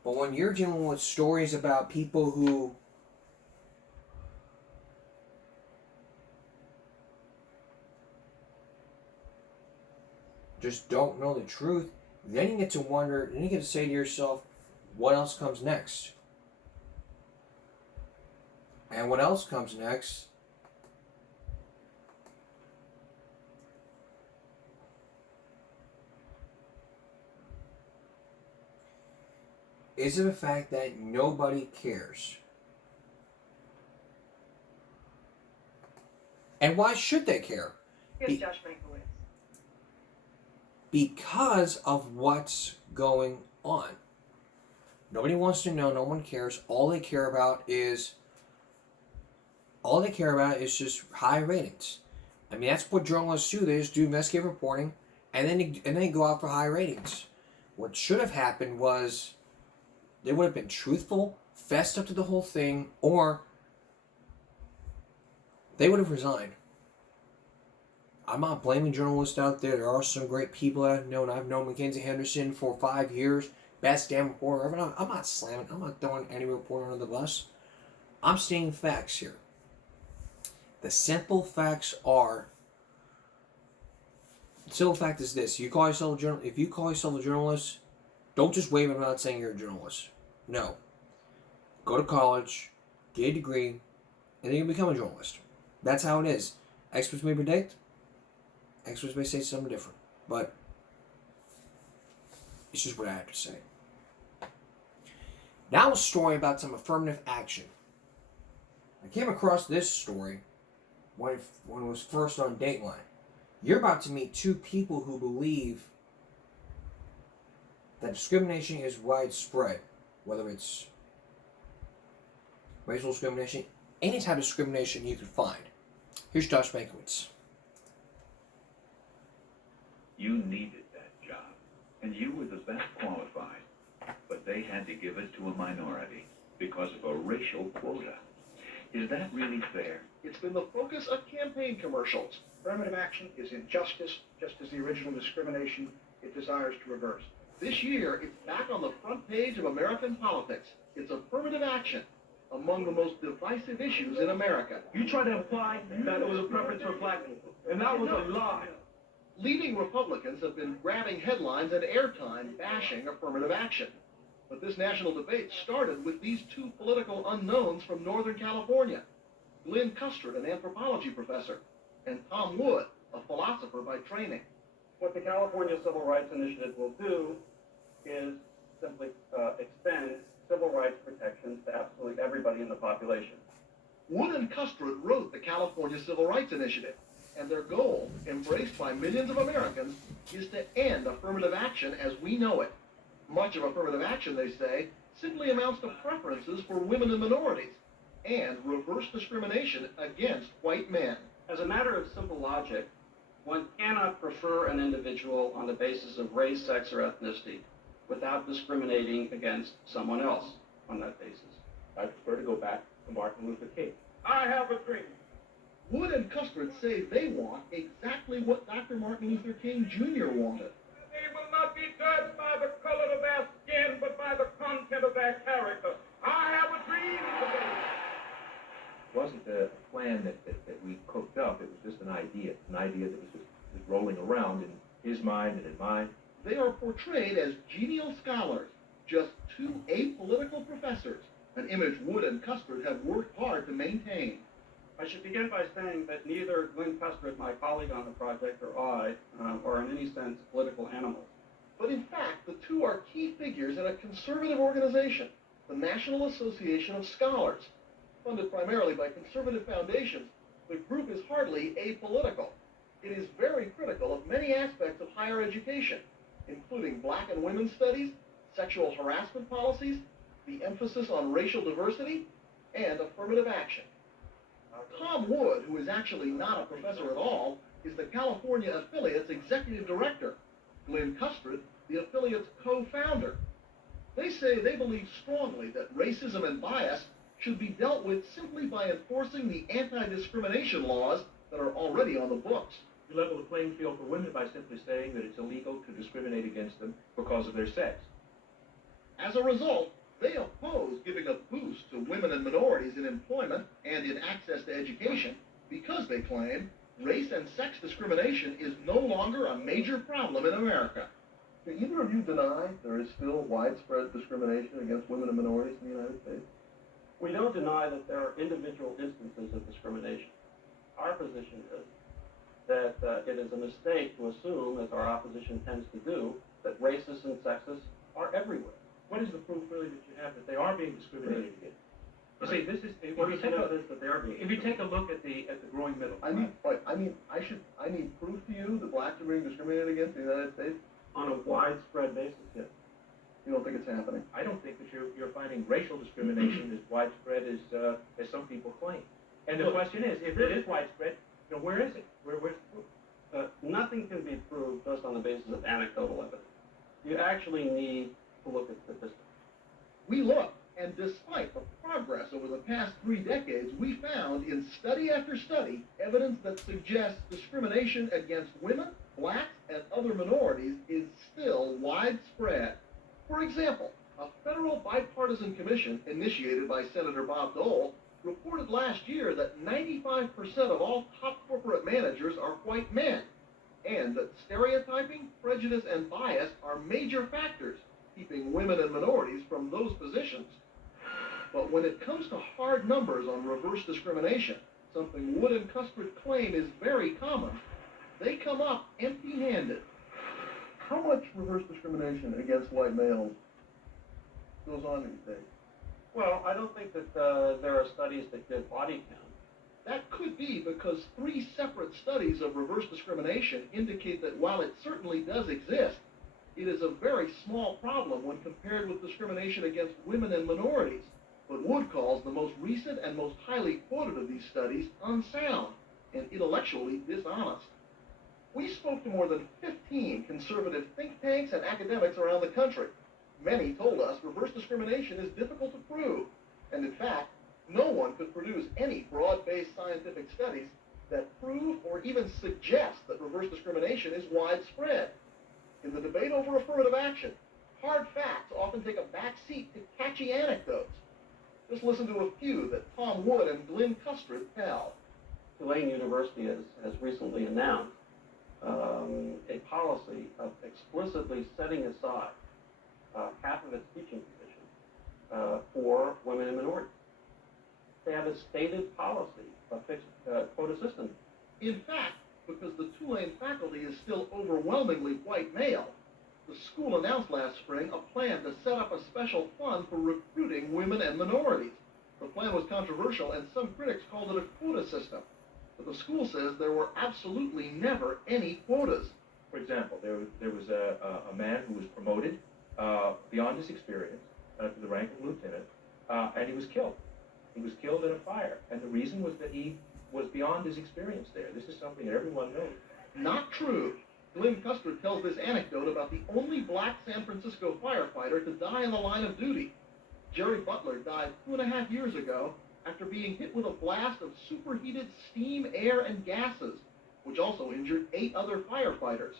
when you're dealing with stories about people who just don't know the truth, then you get to wonder, then you get to say to yourself, what else comes next? And what else comes next is the fact that nobody cares. And why should they care? Here's Josh Mankiewicz. Because of what's going on. Nobody wants to know, no one cares. All they care about is just high ratings. I mean, that's what journalists do. They just do investigative reporting, and then they go out for high ratings. What should have happened was they would have been truthful, fessed up to the whole thing, or they would have resigned. I'm not blaming journalists out there. There are some great people that I've known. I've known Mackenzie Henderson for 5 years. Best damn reporter ever. I'm not slamming. I'm not throwing any reporter under the bus. I'm stating facts here. The simple facts are. The simple fact is this: if you call yourself a journalist, don't just wave about saying you're a journalist. No. Go to college, get a degree, and then you become a journalist. That's how it is. Experts may predict. Experts may say something different. But it's just what I have to say. Now a story about some affirmative action. I came across this story when it was first on Dateline. You're about to meet two people who believe that discrimination is widespread, whether it's racial discrimination, any type of discrimination you can find. Here's Josh Mankiewicz. You needed that job, and you were the best qualified, but they had to give it to a minority because of a racial quota. Is that really fair? It's been the focus of campaign commercials. Affirmative action is injustice, just as the original discrimination it desires to reverse. This year, it's back on the front page of American politics. It's affirmative action, among the most divisive issues in America. You tried to imply that it was a preference for black people, and that was a lie. Leading Republicans have been grabbing headlines and airtime bashing affirmative action. But this national debate started with these two political unknowns from Northern California. Glenn Custrad, an anthropology professor, and Tom Wood, a philosopher by training. What the California Civil Rights Initiative will do is simply extend civil rights protections to absolutely everybody in the population. Wood and Custrad wrote the California Civil Rights Initiative, and their goal, embraced by millions of Americans, is to end affirmative action as we know it. Much of affirmative action, they say, simply amounts to preferences for women and minorities, and reverse discrimination against white men. As a matter of simple logic, one cannot prefer an individual on the basis of race, sex, or ethnicity without discriminating against someone else on that basis. I prefer to go back to Martin Luther King. I have a dream. Wood and Custrad say they want exactly what Dr. Martin Luther King Jr. wanted. They will not be judged by the color of their skin, but by the content of their character. I have a dream today. It wasn't a plan that we cooked up. It was just an idea that was just rolling around in his mind and in mine. They are portrayed as genial scholars, just two apolitical professors, an image Wood and Custrad have worked hard to maintain. I should begin by saying that neither Glenn Custrad, my colleague on the project, or I are in any sense political animals. But in fact, the two are key figures in a conservative organization, the National Association of Scholars. Funded primarily by conservative foundations, the group is hardly apolitical. It is very critical of many aspects of higher education, including black and women's studies, sexual harassment policies, the emphasis on racial diversity, and affirmative action. Tom Wood, who is actually not a professor at all, is the California affiliate's executive director. Glenn Custrad, the affiliate's co-founder. They say they believe strongly that racism and bias should be dealt with simply by enforcing the anti-discrimination laws that are already on the books. You level the playing field for women by simply saying that it's illegal to discriminate against them because of their sex. As a result, they oppose giving a boost to women and minorities in employment and in access to education because they claim race and sex discrimination is no longer a major problem in America. Do either of you deny there is still widespread discrimination against women and minorities in the United States? We don't deny that there are individual instances of discrimination. Our position is that it is a mistake to assume, as our opposition tends to do, that racists and sexists are everywhere. What is the proof really that you have that they are being discriminated against? You see, this is if What you is take the a, evidence that they are being if you take a look at the growing middle. I need proof to you that blacks are being discriminated against in the United States? On a widespread basis, yes. You don't think it's happening? I don't think that you're finding racial discrimination as widespread as some people claim. And the Look, question is, if it is widespread, where is it? Where's the proof? Nothing can be proved just on the basis of anecdotal evidence. You actually need to look at statistics. We look, and despite the progress over the past 3 decades, we found in study after study evidence that suggests discrimination against women, blacks, and other minorities is still widespread. For example, a federal bipartisan commission initiated by Senator Bob Dole reported last year that 95% of all top corporate managers are white men, and that stereotyping, prejudice, and bias are major factors keeping women and minorities from those positions. But when it comes to hard numbers on reverse discrimination, something Wood and Custrad claim is very common, they come up empty-handed. How much reverse discrimination against white males goes on these days? Well, I don't think that there are studies that give body count. That could be because 3 separate studies of reverse discrimination indicate that while it certainly does exist, it is a very small problem when compared with discrimination against women and minorities. But Wood calls the most recent and most highly quoted of these studies unsound and intellectually dishonest. We spoke to more than 15 conservative think tanks and academics around the country. Many told us reverse discrimination is difficult to prove, and in fact, no one could produce any broad-based scientific studies that prove or even suggest that reverse discrimination is widespread. In the debate over affirmative action, hard facts often take a back seat to catchy anecdotes. Just listen to a few that Tom Wood and Glenn Custard tell. Tulane University has recently announced a policy of explicitly setting aside half of its teaching positions for women and minorities. They have a stated policy of fixed quota system. In fact, because the Tulane faculty is still overwhelmingly white male, the school announced last spring a plan to set up a special fund for recruiting women and minorities. The plan was controversial, and some critics called it a quota system. But the school says there were absolutely never any quotas. For example, there was a man who was promoted beyond his experience to the rank of lieutenant, and he was killed. He was killed in a fire, and the reason was that he was beyond his experience there. This is something that everyone knows. Not true. Glenn Custard tells this anecdote about the only black San Francisco firefighter to die in the line of duty. Jerry Butler died 2.5 years ago after being hit with a blast of superheated steam, air, and gases, which also injured 8 other firefighters.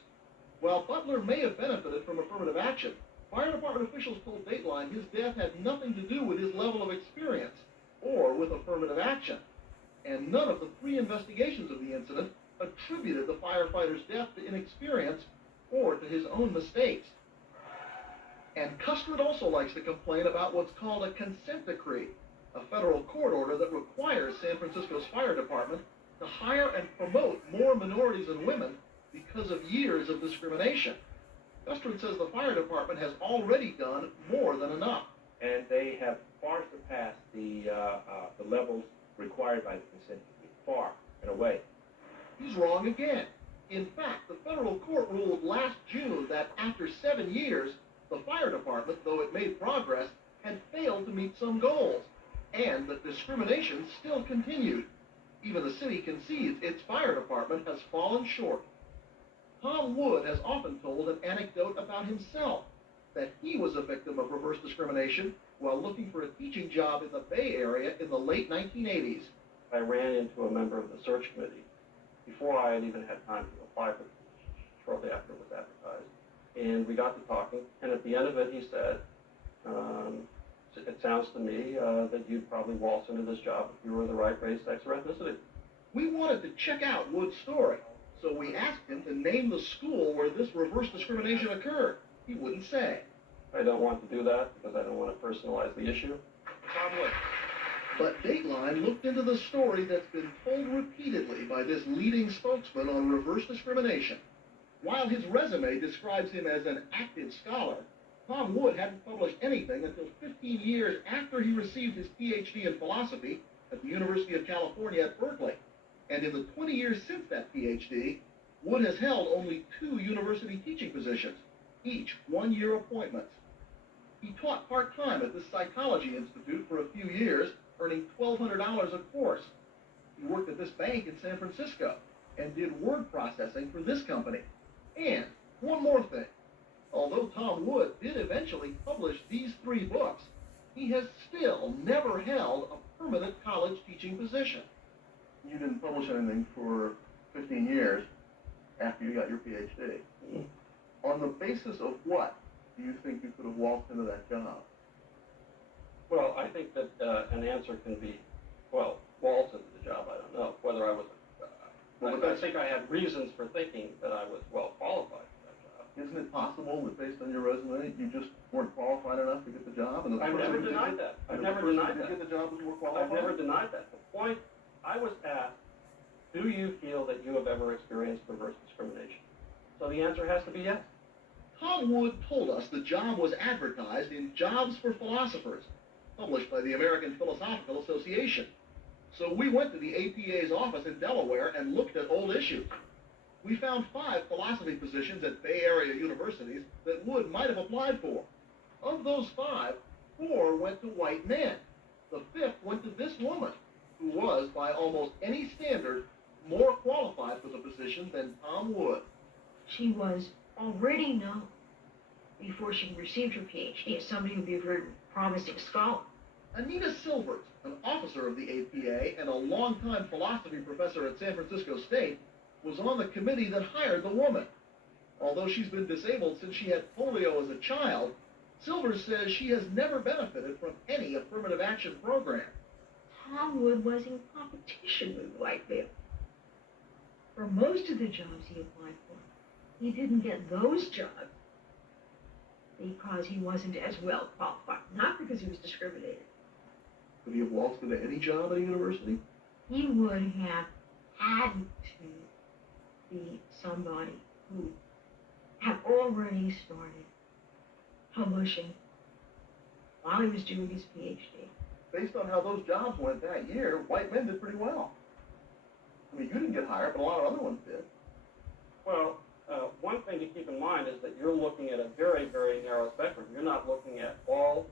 While Butler may have benefited from affirmative action, fire department officials told Dateline his death had nothing to do with his level of experience or with affirmative action. And none of the 3 investigations of the incident attributed the firefighter's death to inexperience or to his own mistakes. And Custard also likes to complain about what's called a consent decree, a federal court order that requires San Francisco's fire department to hire and promote more minorities and women because of years of discrimination. Custard says the fire department has already done more than enough. And they have far surpassed the levels required by the consent decree, far and away. He's wrong again. In fact, the federal court ruled last June that after 7 years, the fire department, though it made progress, had failed to meet some goals, and that discrimination still continued. Even the city concedes its fire department has fallen short. Tom Wood has often told an anecdote about himself, that he was a victim of reverse discrimination while looking for a teaching job in the Bay Area in the late 1980s. I ran into a member of the search committee before I had even had time to apply for the position, shortly after it was advertised. And we got to talking, and at the end of it, he said, it sounds to me that you'd probably waltz into this job if you were the right race, sex, or ethnicity. We wanted to check out Wood's story, so we asked him to name the school where this reverse discrimination occurred. He wouldn't say. I don't want to do that because I don't want to personalize the issue. Tom Wood. But Dateline looked into the story that's been told repeatedly by this leading spokesman on reverse discrimination. While his resume describes him as an active scholar, Tom Wood hadn't published anything until 15 years after he received his PhD in philosophy at the University of California at Berkeley. And in the 20 years since that PhD, Wood has held only 2 university teaching positions, each 1-year appointments. He taught part-time at the Psychology Institute for a few years, earning $1,200 a course. He worked at this bank in San Francisco and did word processing for this company. And one more thing. Although Tom Wood did eventually publish these 3 books, he has still never held a permanent college teaching position. You didn't publish anything for 15 years after you got your PhD. On the basis of what do you think you could have walked into that job? Well, I think that an answer can be, well, waltz into the job. I don't know whether I was. I think I had reasons for thinking that I was well qualified for that job. Isn't it possible that based on your resume, you just weren't qualified enough to get the job? And I've never denied that. I've never denied that. Get the job was more qualified? I've never denied that. The point I was asked, do you feel that you have ever experienced reverse discrimination? So the answer has to be yes. Tom Wood told us the job was advertised in Jobs for Philosophers. published by the American Philosophical Association. So we went to the APA's office in Delaware and looked at old issues. We found 5 philosophy positions at Bay Area universities that Wood might have applied for. Of those 5, 4 went to white men. The 5th went to this woman, who was, by almost any standard, more qualified for the position than Tom Wood. She was already known before she received her PhD as somebody who would be a very promising scholar. Anita Silvers, an officer of the APA and a longtime philosophy professor at San Francisco State, was on the committee that hired the woman. Although she's been disabled since she had polio as a child, Silvers says she has never benefited from any affirmative action program. Tom Wood was in competition with white men. For most of the jobs he applied for, he didn't get those jobs because he wasn't as well qualified, not because he was discriminated. Could he have waltzed into any job at a university? He would have had to be somebody who had already started publishing while he was doing his PhD. Based on how those jobs went that year, white men did pretty well. I mean, you didn't get hired, but a lot of other ones did. Well, one thing to keep in mind is that you're looking at a very, very narrow spectrum. You're not looking at all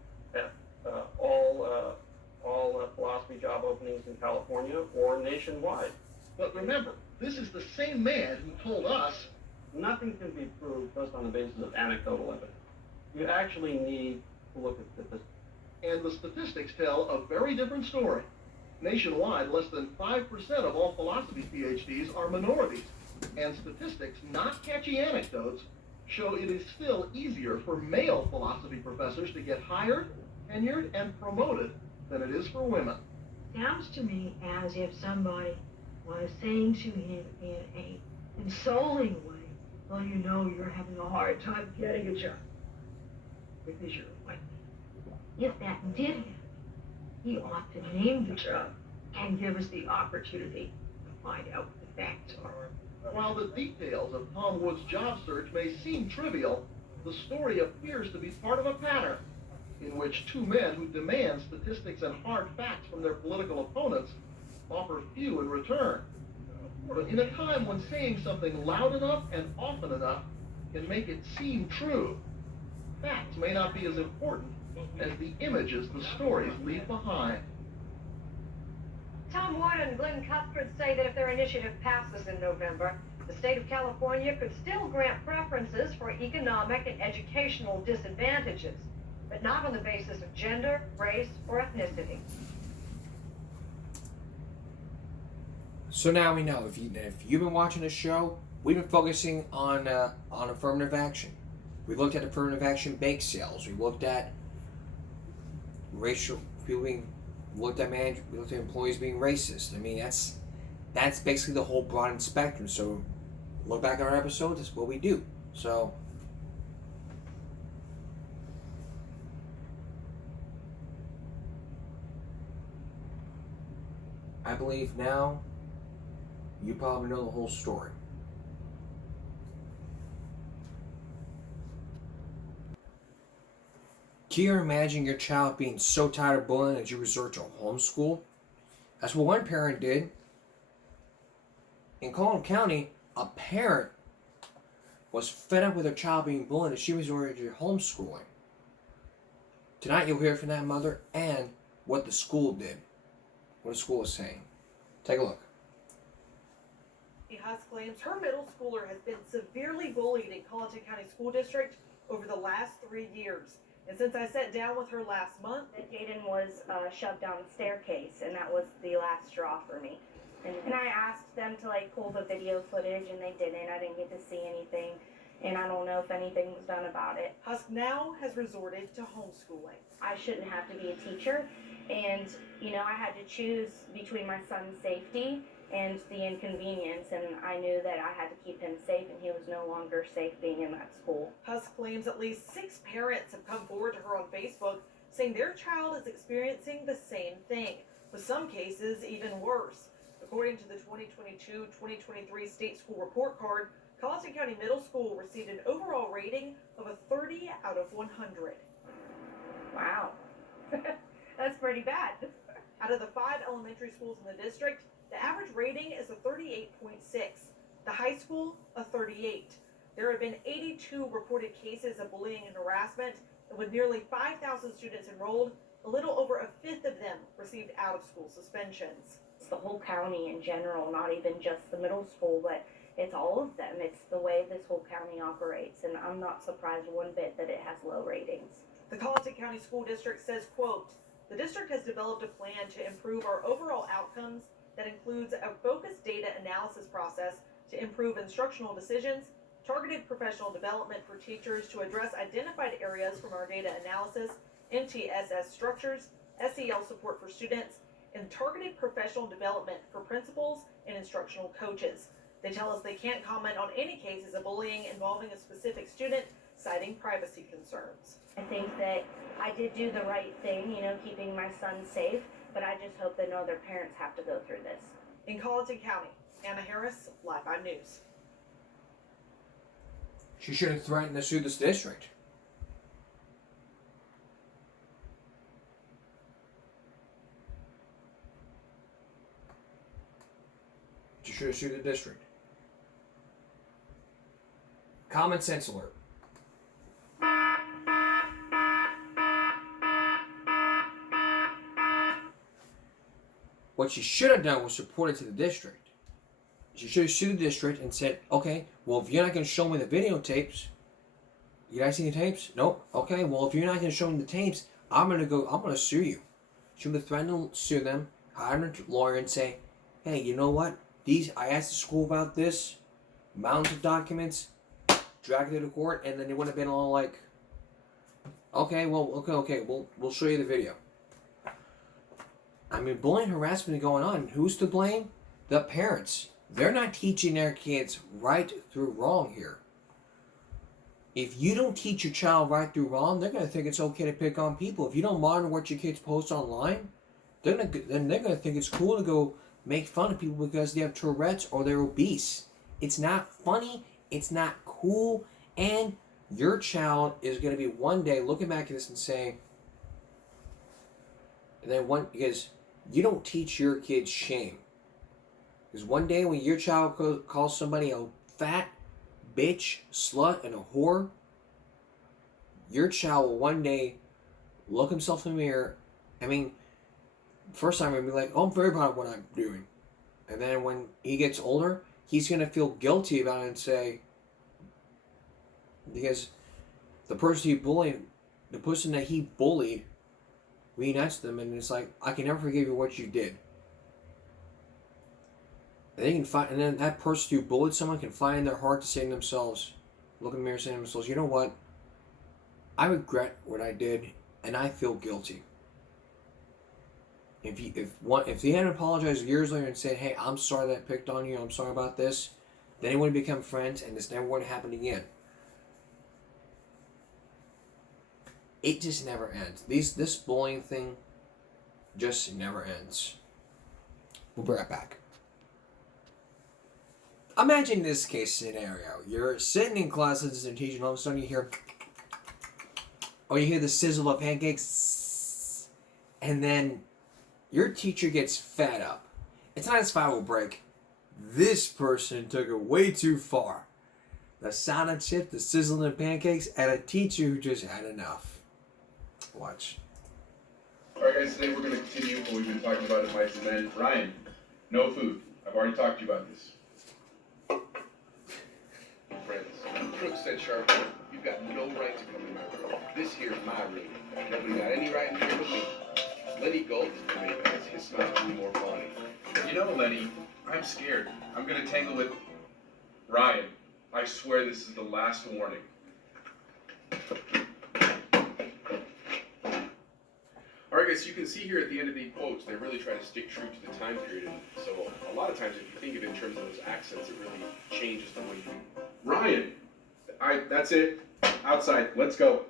philosophy job openings in California or nationwide. But remember, this is the same man who told us nothing can be proved just on the basis of anecdotal evidence. You actually need to look at statistics. And the statistics tell a very different story. Nationwide, less than 5% of all philosophy PhDs are minorities. And statistics, not catchy anecdotes, show it is still easier for male philosophy professors to get hired, tenured, and promoted than it is for women. Sounds to me as if somebody was saying to him in a consoling way, well, you know you're having a hard time getting a job because you're a white man. If that did happen, he ought to name the job and give us the opportunity to find out what the facts are. While the details of Tom Wood's job search may seem trivial, the story appears to be part of a pattern in which 2 men who demand statistics and hard facts from their political opponents offer few in return. But in a time when saying something loud enough and often enough can make it seem true, facts may not be as important as the images the stories leave behind. Tom Wood and Glenn Cuthbert say that if their initiative passes in November, the state of California could still grant preferences for economic and educational disadvantages, but not on the basis of gender, race, or ethnicity. So now we know, if you've been watching the show, we've been focusing on affirmative action. We looked at affirmative action bake sales. We looked at racial people being looked at we looked at employees being racist. I mean, that's basically the whole broad spectrum. So look back at our episodes. That's what we do. So I believe now you probably know the whole story. Can you imagine your child being so tired of bullying that you resort to homeschool? That's what one parent did. In Colon County, a parent was fed up with her child being bullied and she resorted to homeschooling. Tonight you'll hear from that mother and what the school did. What the school is saying. Take a look. Huss claims her middle schooler has been severely bullied in Colleton County School District over the last 3 years. And since I sat down with her last month, that Jaden was shoved down the staircase, and that was the last straw for me. And I asked them to pull the video footage, and they didn't. I didn't get to see anything, and I don't know if anything was done about it. Husk now has resorted to homeschooling. I shouldn't have to be a teacher, and I had to choose between my son's safety and the inconvenience, and I knew that I had to keep him safe, and he was no longer safe being in that school. Husk claims at least 6 parents have come forward to her on Facebook saying their child is experiencing the same thing, with some cases even worse. According to the 2022-2023 State School Report Card, Colleton County Middle School received an overall rating of a 30 out of 100. Wow. That's pretty bad. Out of the 5 elementary schools in the district, the average rating is a 38.6. The high school, a 38. There have been 82 reported cases of bullying and harassment, and with nearly 5,000 students enrolled, a little over a fifth of them received out-of-school suspensions. It's the whole county in general, not even just the middle school, but it's all of them. It's the way this whole county operates, and I'm not surprised one bit that it has low ratings. The Colleton County School District says, quote, "The district has developed a plan to improve our overall outcomes that includes a focused data analysis process to improve instructional decisions, targeted professional development for teachers to address identified areas from our data analysis, MTSS structures, SEL support for students, and targeted professional development for principals and instructional coaches." They tell us they can't comment on any cases of bullying involving a specific student, citing privacy concerns. I think that I did do the right thing, keeping my son safe, but I just hope that no other parents have to go through this. In Colleton County, Anna Harris, Live 5 News. She should have threatened to sue this district. She should have sued the district. Common sense alert. What she should have done was report it to the district. She should have sued the district and said, okay, well, if you're not going to show me the videotapes, you guys see the tapes? Nope. Okay, well, if you're not going to show me the tapes, I'm going to sue you. She would have threatened to sue them, hire a lawyer and say, hey, you know what? I asked the school about this, mountains of documents, drag it to court, and then it would have been all like, okay, we'll show you the video. I mean, bullying, harassment going on. Who's to blame? The parents. They're not teaching their kids right through wrong here. If you don't teach your child right through wrong, they're going to think it's okay to pick on people. If you don't monitor what your kids post online, they're going to think it's cool to go make fun of people because they have Tourette's or they're obese. It's not funny. It's not cool. And your child is going to be one day looking back at this and saying, because you don't teach your kids shame. Because one day when your child calls somebody a fat bitch, slut, and a whore, your child will one day look himself in the mirror. I mean, first time he'll be like, oh, I'm very proud of what I'm doing. And then when he gets older, he's going to feel guilty about it and say, because the person that he bullied, reunites them, and it's like, I can never forgive you what you did. And then that person who bullied someone can find in their heart to say to themselves, look in the mirror, say to themselves, you know what? I regret what I did, and I feel guilty. If they hadn't apologized years later and said, hey, I'm sorry that I picked on you, I'm sorry about this, then they would have become friends, and this never would have happened again. It just never ends. This bullying thing just never ends. We'll be right back. Imagine this case scenario. You're sitting in classes and teaching, all of a sudden you hear the sizzle of pancakes, and then your teacher gets fed up. It's not his final break. This person took it way too far. The sound of chips, the sizzling of pancakes, and a teacher who just had enough. Watch. Alright guys, today we're going to continue what we've been talking about in Mice and Men. Ryan, no food. I've already talked to you about this. Friends, Crook said sharp, you've got no right to come in my room. This here is my room. Nobody got any right in here with me. Lenny Gold is the main because his smile's a little more funny. You know, Lenny, I'm scared. I'm going to tangle with Ryan. I swear this is the last warning. Alright guys, you can see here at the end of the quotes, they really try to stick true to the time period. And so a lot of times if you think of it in terms of those accents, it really changes the way you... Ryan! Alright, that's it. Outside. Let's go.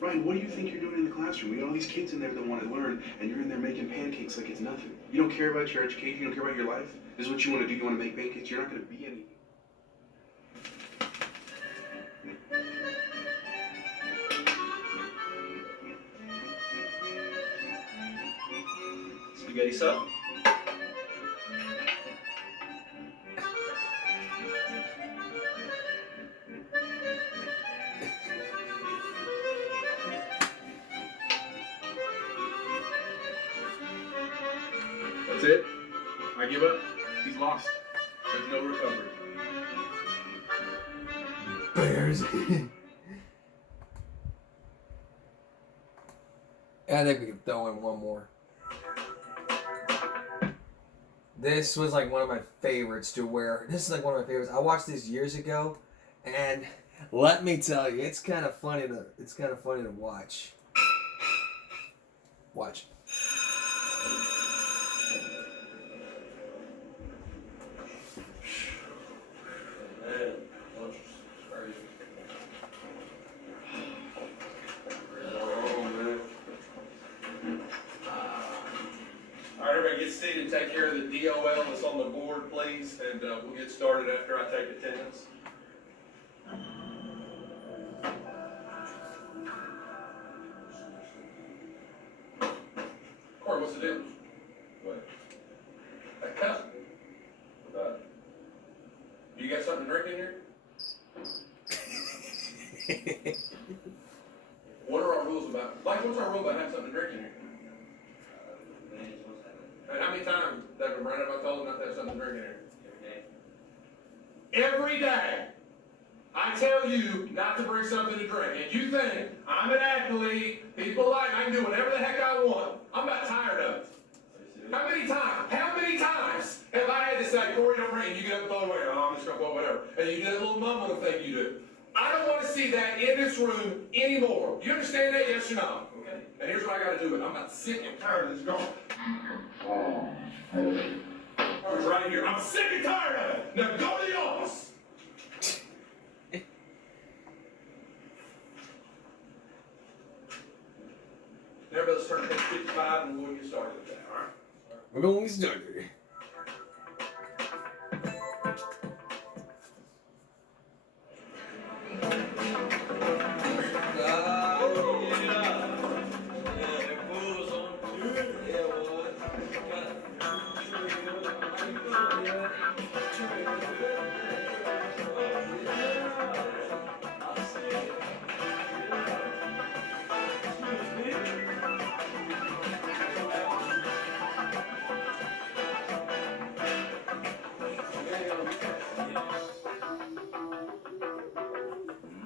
Ryan, what do you think you're doing in the classroom? We got all these kids in there that want to learn, and you're in there making pancakes like it's nothing. You don't care about your education, you don't care about your life? This is what you want to do, you want to make pancakes, you're not going to be anything. Spaghetti sub. That's it. I give up. He's lost. There's no recovery. Bears. I think we can throw in one more. This was like one of my favorites to wear. This is like one of my favorites. I watched this years ago, and let me tell you, it's kind of funny to watch. Watch. Alright, everybody get seated, take care of the DOL that's on the board, please, and we'll get started after I take attendance. Corey, what's the deal? What? That cup? You got something to drink in here? What are our rules about, like, what's our rule about having something to drink in here? And how many times, Dr. Brandon, have I told him not to have something to drink in here? Every day. I tell you not to bring something to drink, and you think I'm an athlete, people like I can do whatever the heck I want. I'm about tired of it. How many times have I had to say, Corey, don't bring it, and you get up and throw it away, oh, I'm just gonna throw whatever. And you do that little mumbling thing you do. I don't want to see that in this room anymore. You understand that, yes or no? Okay. And here's what I gotta do. I'm about sick and tired of this going. It's right here. I'm sick and tired of it. Now go to the office. Everybody, let's turn to page 55 and we'll get started with that, all right? We're going to start it.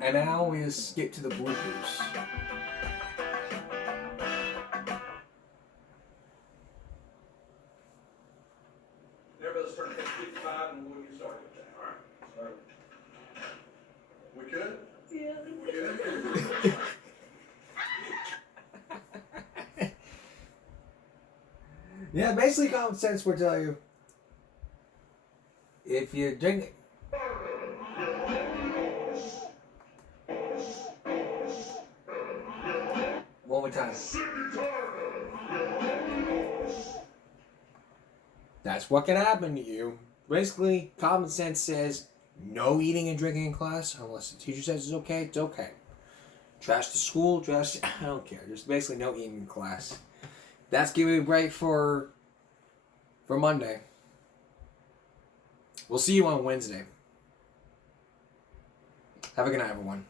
And now we skip to the bloopers. Everybody, let's turn to page 55 and we'll get started with that, all right? We good? Yeah. We good? Yeah, basically common sense will tell you, if you drink one more time. That's what can happen to you. Basically, common sense says no eating and drinking in class unless the teacher says it's okay, it's okay. Trash the school, trash, I don't care. Just basically no eating in class. That's giving me a break for Monday. We'll see you on Wednesday. Have a good night, everyone.